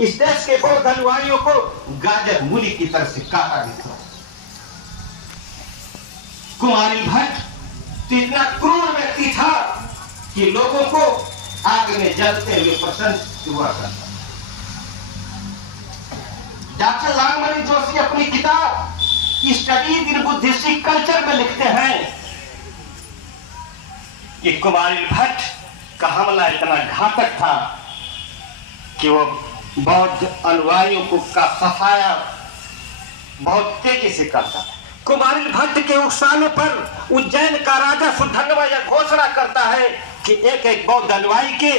इस देश के बौद्ध अनुयायियों को गाजर मूली की तरह से काटा मित्रों। कुमारिल भट्ट तो इतना क्रूर व्यक्ति था कि लोगों को आग में जलते हुए प्रसन्न हुआ करता। डॉक्टर लालमणि जोशी अपनी किताब स्टडीज इन बुद्धिस्टिक कल्चर में लिखते हैं कि कुमारिल भट्ट का हमला इतना घातक था कि वो बौद्ध अनुयायियों को का सफाया बहुत तेजी से करता। कुमारिल भट्ट के उकसाने पर उज्जैन का राजा सुधन्वा यह घोषणा करता है कि एक एक बौद्ध अनुयायी के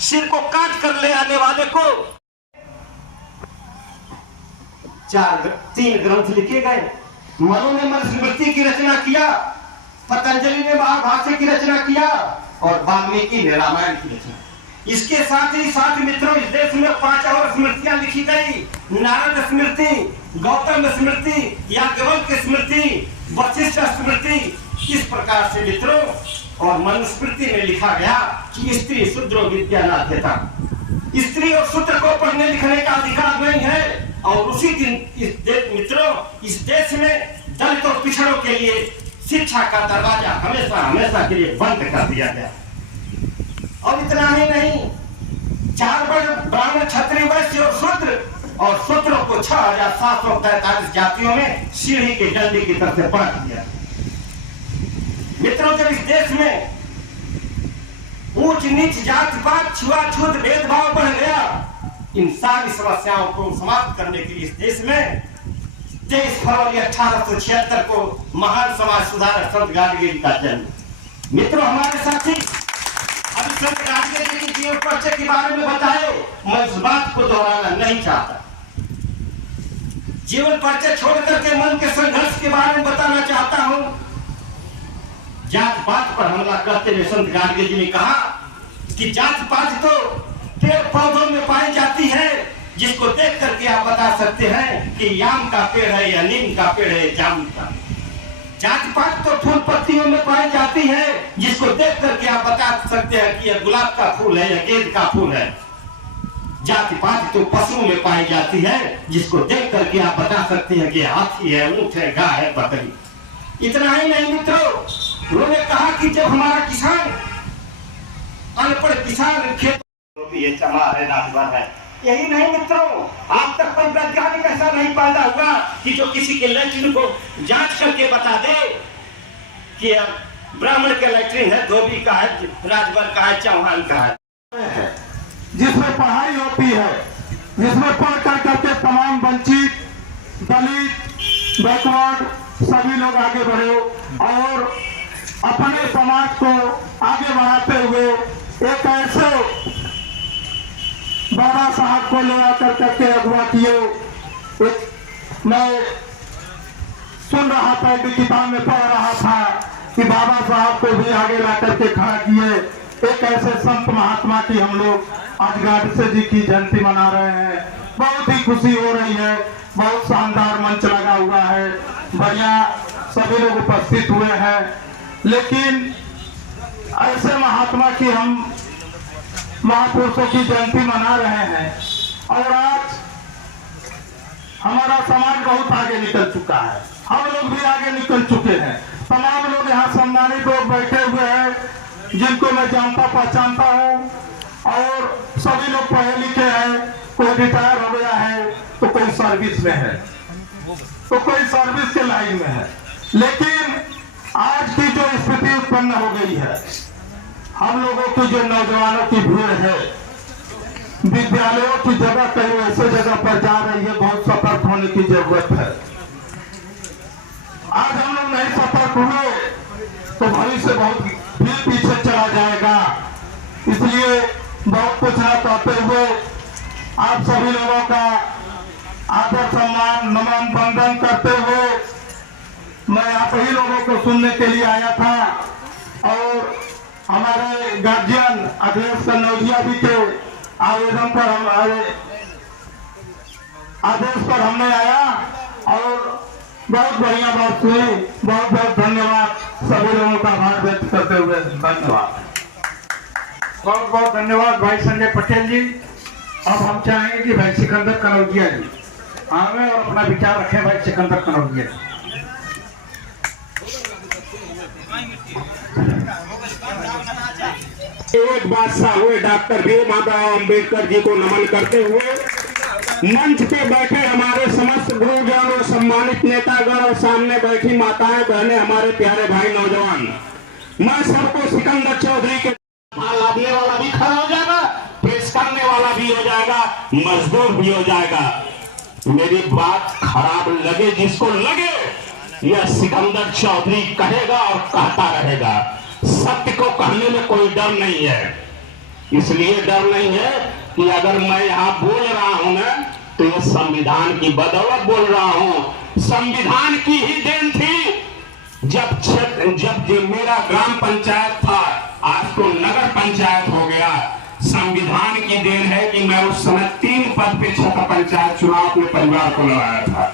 सिर को काट कर ले आने वाले को 3 ग्रंथ लिखे गए। मनु ने मनुस्मृति की रचना किया, पतंजलि ने महाभाष्य की रचना किया और वाल्मीकि ने रामायण की रचना। इसके साथ ही साथ मित्रों इस देश में 5 और स्मृतियां लिखी गई। नारद स्मृति, गौतम स्मृति, याज्ञवल्क्य स्मृति, वशिष्ठ स्मृति। इस प्रकार से मित्रों और मनुस्मृति में लिखा गया कि स्त्री शूद्रो विद्या नाध्यता, स्त्री और शूद्र को पढ़ने लिखने का अधिकार नहीं है। और उसी दिन मित्रों इस देश में दलित और पिछड़ों के लिए शिक्षा का दरवाजा हमेशा हमेशा के लिए बंद कर दिया गया। और इतना ही नहीं, 4 वर्ग ब्राह्मण, क्षत्रिय, वैश्य और शूद्र, और शूद्रों को 6743 जातियों में सीढ़ी के डंडे की तरफ से बांट दिया। मित्रों जब इस देश में ऊंच नीच, जात पात, छुआछूत, भेदभाव बढ़ गया, इन सारी समस्याओं को समाप्त करने के लिए इस देश में 23 फरवरी 1876 को महान समाज सुधारक संत गाडगे जी का जन्म। मित्रों हमारे साथी अभी संत गाडगे जी की जीवन परिचय के बारे में बताए, मैं इस बात को दोहराना नहीं चाहता। जीवन परिचय छोड़ करके मन के संघर्ष के बारे में बताना चाहता हूं। जात पात पर हमला करते हुए संत गाडगे जी ने कहा कि जात पात तो पेड़ पौधों में पाई जाती है, जिसको देख करके आप बता सकते हैं कि याम का पेड़ है या नीम का पेड़ है, जामुन का। जात पात तो फूल पत्तियों में पाई जाती है, जिसको देख करके आप बता सकते हैं कि यह गुलाब का फूल है या गेंद का फूल है। जाति पात तो पशुओं में पाई जाती है, जिसको देख करके आप बता सकते हैं कि हाथी है, ऊंट है, गाय है, बकरी। इतना ही नहीं मित्रों, उन्होंने कहा कि जब हमारा किसान, अनपढ़ किसान खेत ये चमा है, राजभर है, यही नहीं मित्रों, आज तक कोई वैज्ञानिक ऐसा नहीं पैदा हुआ कि जो किसी के लैट्रिन को जांच करके बता दे कि अब ब्राह्मण का लैट्रिन है, धोबी का है, राजभर का है, चौहान का है। जिसमें पढ़ाई होती है, जिसमें पढ़ कर करके तमाम वंचित, दलित, बैकवर्ड सभी लोग आगे बढ़े और अपने समाज को आगे बढ़ाते हुए एक ऐसे बाबा साहब को ले आकर करके अगवा किए। मैं सुन रहा था, एक किताब में पढ़ रहा था कि बाबा साहब को भी आगे ला करके खड़ा किए। एक ऐसे संत महात्मा की हम लोग आज गाडगे जी की जयंती मना रहे हैं। बहुत ही खुशी हो रही है, बहुत शानदार मंच लगा हुआ है, बढ़िया सभी लोग उपस्थित हुए हैं। लेकिन ऐसे महात्मा की हम महापुरुषों की जयंती मना रहे हैं और आज हमारा समाज बहुत आगे निकल चुका है, हम लोग भी आगे निकल चुके हैं। तमाम लोग यहाँ सम्मानित लोग बैठे हुए हैं, जिनको मैं जानता पहचानता हूँ और सभी लोग पढ़े लिखे हैं। कोई रिटायर हो गया है तो कोई सर्विस में है तो कोई सर्विस के लाइन में है। लेकिन आज की जो स्थिति उत्पन्न हो गई है, हम लोगों की जो नौजवानों की भीड़ है, विद्यालयों की जगह कहीं ऐसे जगह पर जा रही है, बहुत सतर्क होने की जरूरत है। आज हम लोग नहीं सतर्क हुए तो भविष्य बहुत फिर पीछे चला जाएगा। इसलिए बहुत पूछना चाहते हुए आप सभी लोगों का आदर सम्मान नमन वंदन करते हुए मैं आप ही लोगों को सुनने के लिए आया था और हमारे गार्जियन अखिलेश कन्नौजिया जी के आवेदन पर हमारे आदेश पर हमने आया और बहुत बढ़िया बात सुनी। बहुत बहुत धन्यवाद, सभी लोगों का आभार व्यक्त करते हुए धन्यवाद। बहुत बहुत धन्यवाद भाई संजय पटेल जी। अब हम चाहेंगे कि भाई सिकंदर कनौजिया जी आवे और अपना विचार रखें। भाई सिकंदर कनौजिया जी। एक बादशाह हुए डॉक्टर भीमराव अंबेडकर जी को नमन करते हुए मंच पे बैठे हमारे समस्त गुरुजन और सम्मानित नेतागण और सामने बैठी माताएं बहनें, हमारे प्यारे भाई नौजवान, मैं सबको सिकंदर चौधरी के लादने वाला भी खड़ा हो जाएगा, पेश करने वाला भी हो जाएगा, मजदूर भी हो जाएगा। मेरी बात खराब लगे जिसको लगे, यह सिकंदर चौधरी कहेगा और कहता रहेगा। सत्य को कहने में कोई डर नहीं है, इसलिए डर नहीं है कि अगर मैं यहाँ बोल रहा हूं ना तो ये संविधान की बदौलत बोल रहा हूं। संविधान की ही देन थी। जब मेरा ग्राम पंचायत था, आज तो नगर पंचायत हो गया। संविधान की देन है कि मैं उस समय 3 पद पे छठा पंचायत चुनाव अपने परिवार को लड़ाया था।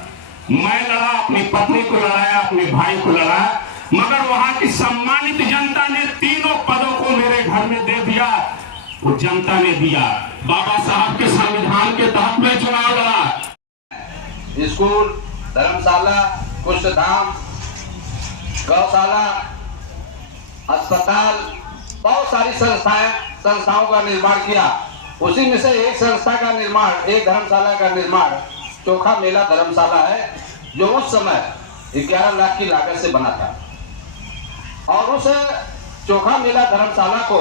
मैं लड़ा, अपनी पत्नी को लड़ाया, अपने भाई को लड़ाया, मगर वहां की सम्मानित जनता ने तीनों पदों को मेरे घर में दे दिया। वो जनता ने दिया, बाबा साहब के संविधान के तहत में चुनाव लड़ा। स्कूल, धर्मशाला, कुष्ठधाम, गौशाला, अस्पताल, बहुत सारी संस्थाओं का निर्माण किया। उसी में से एक संस्था का निर्माण, एक धर्मशाला का निर्माण चोखा मेला धर्मशाला है, जो उस समय 11 लाख की लागत से बना था। और उस चोखा मेला धर्मशाला को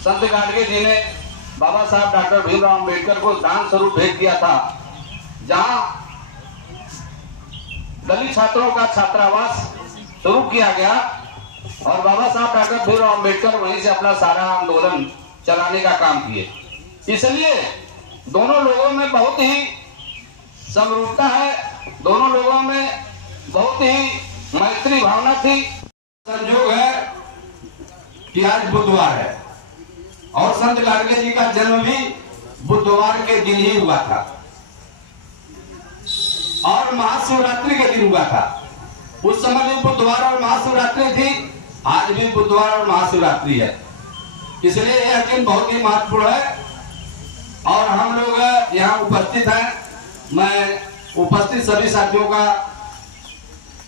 संत गाडगे जी ने बाबा साहब डॉक्टर भीमराव अंबेडकर को दान स्वरूप भेज दिया था, जहां दलित छात्रों का छात्रावास शुरू किया गया और बाबा साहब डॉक्टर भीमराव अंबेडकर वहीं से अपना सारा आंदोलन चलाने का काम किए। इसलिए दोनों लोगों में बहुत ही समरूपता है, दोनों लोगों में बहुत ही मैत्री भावना थी। संयोग है कि आज बुधवार है और संत गाडगे जी का जन्म भी बुधवार के दिन ही हुआ था और महाशिवरात्रि के दिन हुआ था। उस समय भी बुधवार और महाशिवरात्रि थी, आज भी बुधवार और महाशिवरात्रि है। इसलिए यह दिन बहुत ही महत्वपूर्ण है और हम लोग यहाँ उपस्थित हैं। मैं उपस्थित सभी साथियों का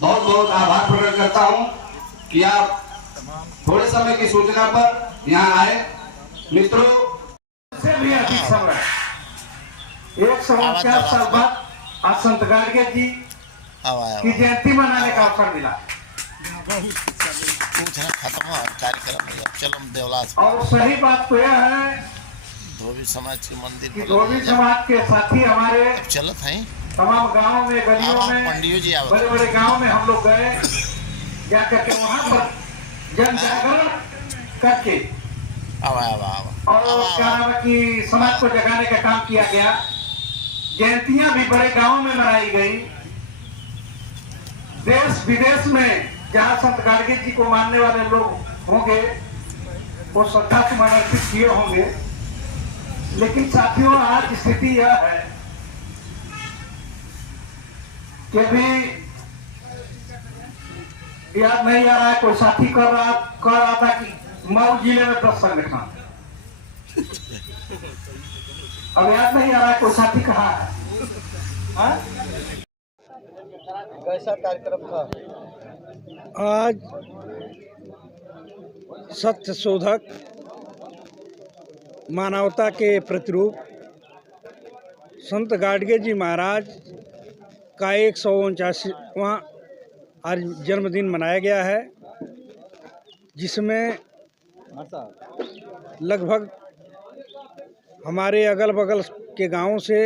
बहुत बहुत आभार प्रकट करता हूँ कि आप थोड़े समय की सूचना पर यहाँ आए। मित्रों से भी अधिक समय 149 साल बाद आज संत गाडगे जी की जयंती मनाने का अवसर मिला खत्म हुआ कार्यक्रम। चलो देवलास और सही बात तो यह है धोबी समाज के मंदिर कि धोबी समाज के साथी हमारे चलत हैं तमाम गांवों में, गलियों में, पंडित जी बड़े बड़े गांव में हम लोग गए, जाकर के वहां पर जन जागरण करके और क्या नाम है कि समाज को जगाने का काम किया गया। जयंतियां भी बड़े गांवों में मनाई गई। देश विदेश में जहां संत गाडगे जी को मानने वाले लोग होंगे वो श्रद्धा सुमन अर्पित किए होंगे। लेकिन साथियों, आज स्थिति यह है कि अभी याद नहीं आ रहा है, कोई साथी कह रहा था कि मऊ जिले में 10 संगठन, अब याद नहीं आ रहा है कोई साथी कहा है। कैसा कार्यक्रम था? आज सत्य शोधक, मानवता के प्रतिरूप संत गाडगे जी महाराज का 149वां आज जन्मदिन मनाया गया है, जिसमें लगभग हमारे अगल बगल के गांवों से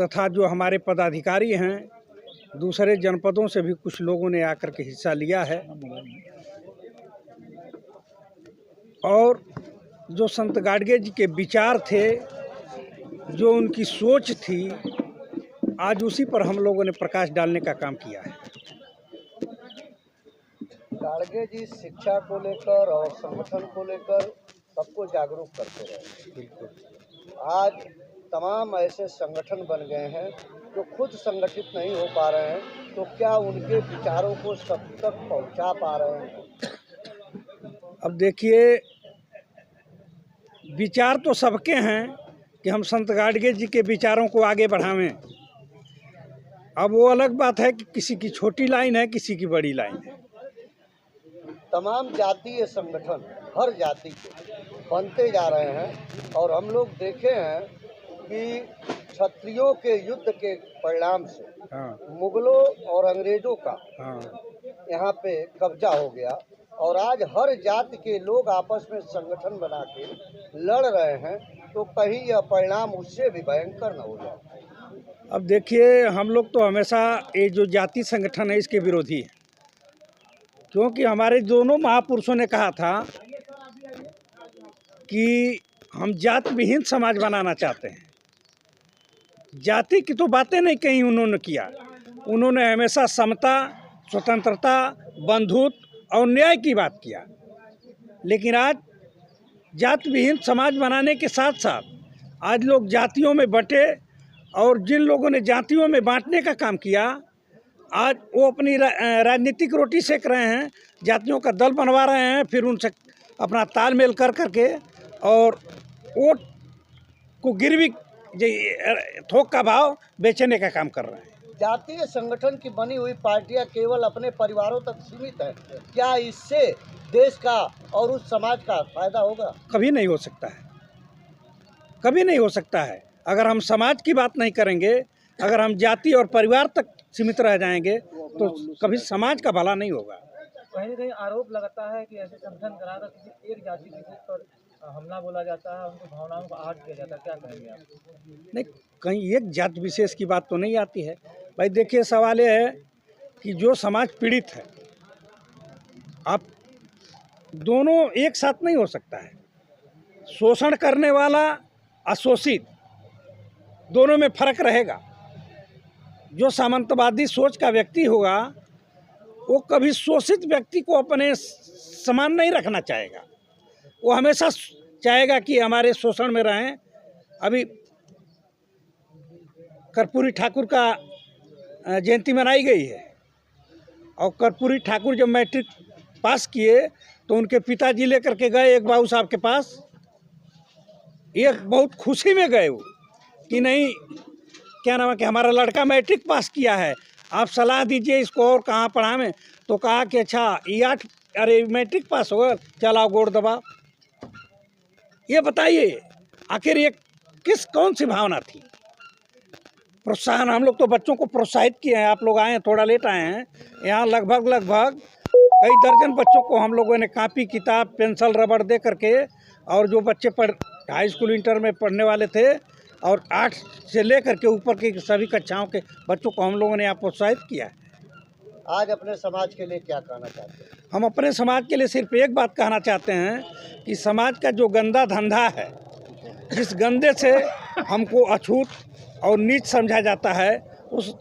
तथा जो हमारे पदाधिकारी हैं दूसरे जनपदों से भी कुछ लोगों ने आकर के हिस्सा लिया है। और जो संत गाडगे जी के विचार थे, जो उनकी सोच थी, आज उसी पर हम लोगों ने प्रकाश डालने का काम किया है। गाडगे जी शिक्षा को लेकर और संगठन को लेकर सबको जागरूक करते रहे। बिल्कुल। आज तमाम ऐसे संगठन बन गए हैं जो खुद संगठित नहीं हो पा रहे हैं, तो क्या उनके विचारों को सब तक पहुंचा पा रहे हैं? अब देखिए, विचार तो सबके हैं, कि हम संत गाडगे जी के विचारों को आगे बढ़ावें। अब वो अलग बात है कि किसी की छोटी लाइन है, किसी की बड़ी लाइन है। तमाम जातीय संगठन हर जाति के बनते जा रहे हैं और हम लोग देखे हैं कि क्षत्रियों के युद्ध के परिणाम से मुगलों और अंग्रेजों का यहाँ पे कब्जा हो गया और आज हर जाति के लोग आपस में संगठन बना के लड़ रहे हैं, तो कहीं यह परिणाम उससे भी भयंकर न हो जाए। अब देखिए, हम लोग तो हमेशा ये जो जाति संगठन है इसके विरोधी है, क्योंकि हमारे दोनों महापुरुषों ने कहा था कि हम जात विहीन समाज बनाना चाहते हैं। जाति की तो बातें नहीं कहीं उन्होंने किया, उन्होंने हमेशा समता, स्वतंत्रता, बंधुत्व और न्याय की बात किया। लेकिन आज जात विहीन समाज बनाने के साथ साथ आज लोग जातियों में बंटे और जिन लोगों ने जातियों में बांटने का काम किया, आज वो अपनी राजनीतिक रोटी सेक रहे हैं, जातियों का दल बनवा रहे हैं, फिर उनसे अपना तालमेल कर करके और वोट को गिरवी थोक का भाव बेचने का काम कर रहे हैं। जातीय संगठन की बनी हुई पार्टियां केवल अपने परिवारों तक सीमित है, क्या इससे देश का और उस समाज का फायदा होगा? कभी नहीं हो सकता है, कभी नहीं हो सकता है। अगर हम समाज की बात नहीं करेंगे, अगर हम जाति और परिवार तक सीमित रह जाएंगे तो कभी समाज का भला नहीं होगा। कहीं ना कहीं आरोप लगाता है कि ऐसे संगठन कराकर किसी एक जाति विशेष पर हमला बोला जाता है, उनकी भावनाओं को आहत किया जाता है, क्या कहेंगे आप? नहीं, कहीं एक जात विशेष की बात तो नहीं आती है भाई। देखिए, सवाल ये है कि जो समाज पीड़ित है, आप दोनों एक साथ नहीं हो सकता है। शोषण करने वाला, अशोषित, दोनों में फर्क रहेगा। जो सामंतवादी सोच का व्यक्ति होगा वो कभी शोषित व्यक्ति को अपने समान नहीं रखना चाहेगा, वो हमेशा चाहेगा कि हमारे शोषण में रहें। अभी कर्पूरी ठाकुर का जयंती मनाई गई है और कर्पूरी ठाकुर जब मैट्रिक पास किए तो उनके पिताजी लेकर के गए एक बाबू साहब के पास, एक बहुत खुशी में गए वो कि नहीं, क्या नाम है कि हमारा लड़का मैट्रिक पास किया है, आप सलाह दीजिए इसको और कहाँ पढ़ावें। तो कहा कि अच्छा ये मैट्रिक पास होगा, चलाओ गोड़ दबा। ये बताइए आखिर ये कौन सी भावना थी? प्रोत्साहन। हम लोग तो बच्चों को प्रोत्साहित किए हैं। आप लोग आए हैं, थोड़ा लेट आए हैं, यहाँ लगभग कई दर्जन बच्चों को हम लोगों ने कापी, किताब, पेंसिल, रबड़ दे करके, और जो बच्चे हाई स्कूल, इंटर में पढ़ने वाले थे और 8 से लेकर के ऊपर के सभी कक्षाओं के बच्चों को हम लोगों ने यहाँ प्रोत्साहित किया है। आज अपने समाज के लिए क्या कहना चाहते हैं? हम अपने समाज के लिए सिर्फ एक बात कहना चाहते हैं कि समाज का जो गंदा धंधा है, जिस गंदे से हमको अछूत और नीच समझा जाता है, उस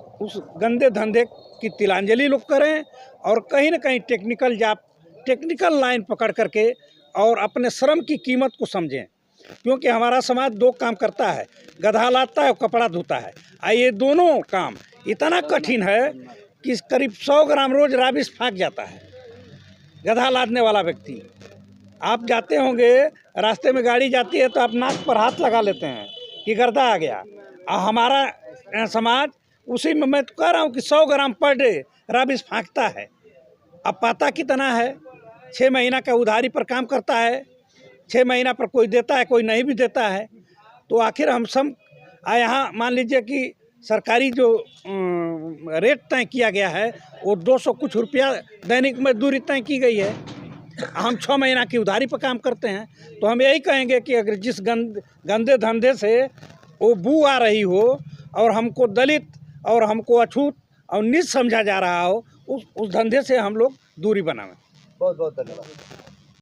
गंदे धंधे की तिलांजलि लोग करें और कहीं ना कहीं टेक्निकल लाइन पकड़ करके और अपने श्रम की कीमत को समझें। क्योंकि हमारा समाज 2 काम करता है, गधा लादता है और कपड़ा धोता है। ये दोनों काम इतना कठिन है कि करीब 100 ग्राम रोज राबिस फाँक जाता है गधा लादने वाला व्यक्ति। आप जाते होंगे, रास्ते में गाड़ी जाती है तो आप नाक पर हाथ लगा लेते हैं कि गर्दा आ गया। हमारा समाज उसी में, मैं तो कह रहा हूँ कि 100 ग्राम पर डे राबिस फाँकता है। अब पाता कितना है, 6 महीना का उधारी पर काम करता है, 6 महीना पर कोई देता है, कोई नहीं भी देता है। तो आखिर हम सब यहाँ मान लीजिए कि सरकारी जो रेट तय किया गया है वो 200 कुछ रुपया दैनिक मजदूरी तय की गई है। हम 6 महीना की उधारी पर काम करते हैं। तो हम यही कहेंगे कि अगर जिस गंदे धंधे से वो बू आ रही हो और हमको दलित और हमको अछूत और नीच समझा जा रहा हो, उस धंधे से हम लोग दूरी बनाएं। बहुत बहुत धन्यवाद।